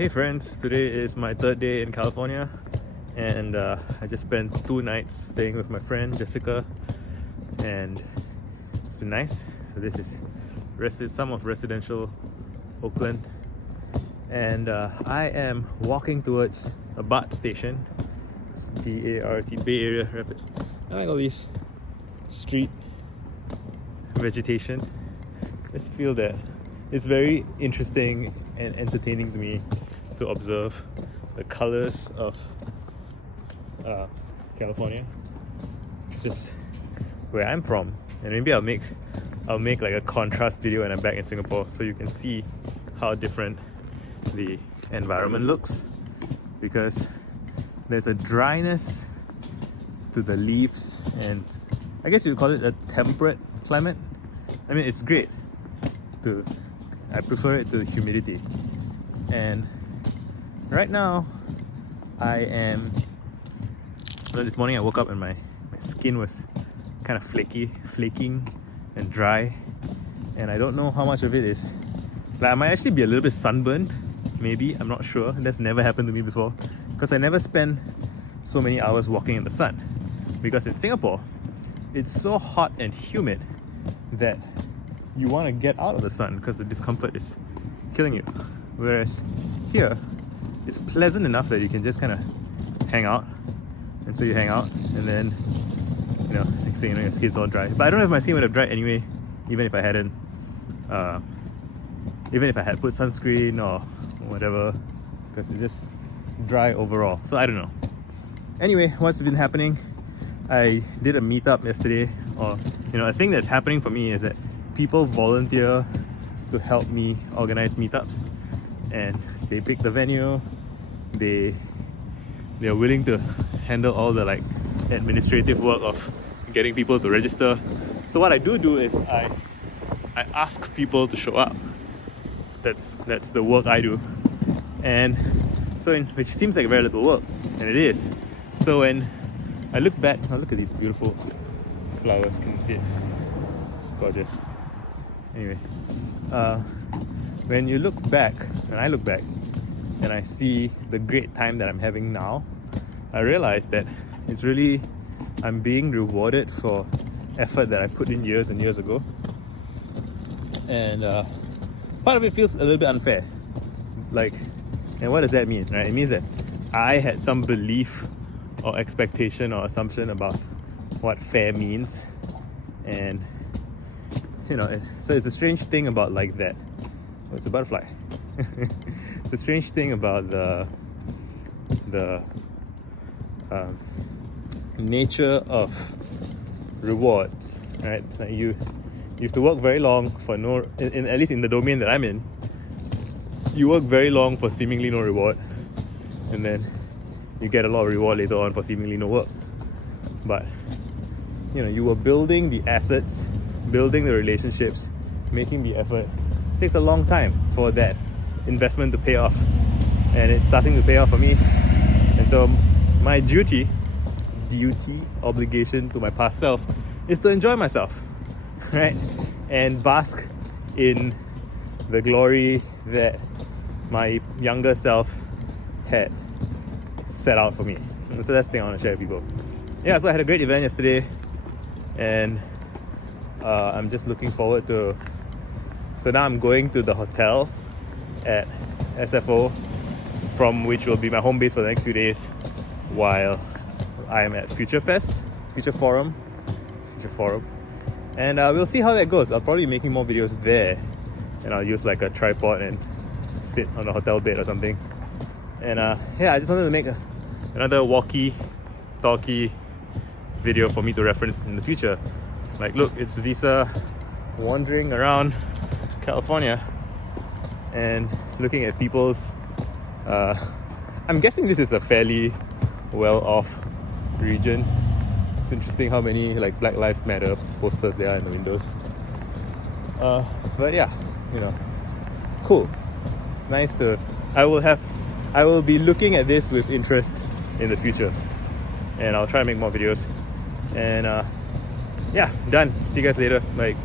Hey friends, today is my third day in California and I just spent 2 nights staying with my friend Jessica and it's been nice. So this is some of residential Oakland and I am walking towards a BART station. It's B-A-R-T, Bay Area Rapid. I like all these street vegetation. I just feel that it's very interesting and entertaining to me to observe the colors of California. It's just where I'm from, and maybe I'll make like a contrast video when I'm back in Singapore, so you can see how different the environment looks, because there's a dryness to the leaves, and I guess you'd call it a temperate climate. I mean, it's great. I prefer it to the humidity, and right now this morning I woke up and my skin was kind of flaking and dry, and I don't know how much of it is, like, I might actually be a little bit sunburned, maybe, I'm not sure. That's never happened to me before because I never spend so many hours walking in the sun, because in Singapore it's so hot and humid that you want to get out of the sun because the discomfort is killing you. Whereas here, it's pleasant enough that you can just kind of hang out. And so you hang out, and then, you know, next thing you know, your skin's all dry. But I don't know if my skin would have dried anyway, even if I hadn't, even if I had put sunscreen or whatever, because it's just dry overall. So I don't know. Anyway, what's been happening? I did a meetup yesterday, or, you know, a thing that's happening for me is that people volunteer to help me organize meetups, and they pick the venue, they're willing to handle all the like administrative work of getting people to register. So what I do is I ask people to show up. That's the work I do, and so which seems like very little work, and it is. So when I look back, oh, look at these beautiful flowers, can you see it? It's gorgeous. Anyway, when I look back and I see the great time that I'm having now, I realize that it's really, I'm being rewarded for effort that I put in years and years ago, and part of it feels a little bit unfair. Like, and what does that mean, right? It means that I had some belief or expectation or assumption about what fair means, and you know, so it's a strange thing about like that. Oh, it's a butterfly. It's a strange thing about the nature of rewards, right? Like you have to work very long for no, at least in the domain that I'm in, you work very long for seemingly no reward, and then you get a lot of reward later on for seemingly no work. But you know, you were building the assets, building the relationships, making the effort. It takes a long time for that investment to pay off, and it's starting to pay off for me. And so my obligation to my past self is to enjoy myself, right? And bask in the glory that my younger self had set out for me. And so that's the thing I want to share with people. Yeah, so I had a great event yesterday, and I'm just looking forward to, so now I'm going to the hotel at SFO, from which will be my home base for the next few days while I'm at Future Forum, and we'll see how that goes. I'll probably be making more videos there, and I'll use like a tripod and sit on a hotel bed or something. And yeah, I just wanted to make another walkie-talkie video for me to reference in the future. Like, look, it's Visa wandering around California and looking at people's I'm guessing this is a fairly well-off region. It's interesting how many like Black Lives Matter posters there are in the windows. But yeah, you know, cool. It's nice to, I will be looking at this with interest in the future, and I'll try and make more videos. And yeah, done. See you guys later. Bye.